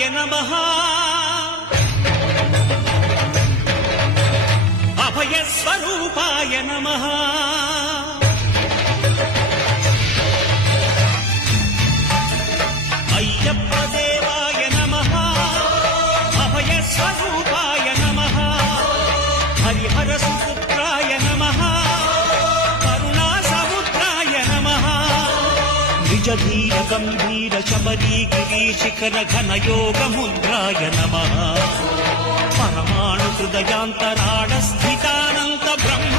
దేవాయ నమః అభయస్వరూపాయ నమః అయ్యప్ప దేవాయ నమః అభయస్వరూపాయ నమః హరిహర సుపుత్రాయ నమః కరుణా సముద్రాయ నమః నిజధీర గంభీర శబరీ గిరీశిఖర ఘన యోగ ముద్రాయ నమః పరమాణు హృదయాంతరాళ స్థితానంత బ్రహ్మ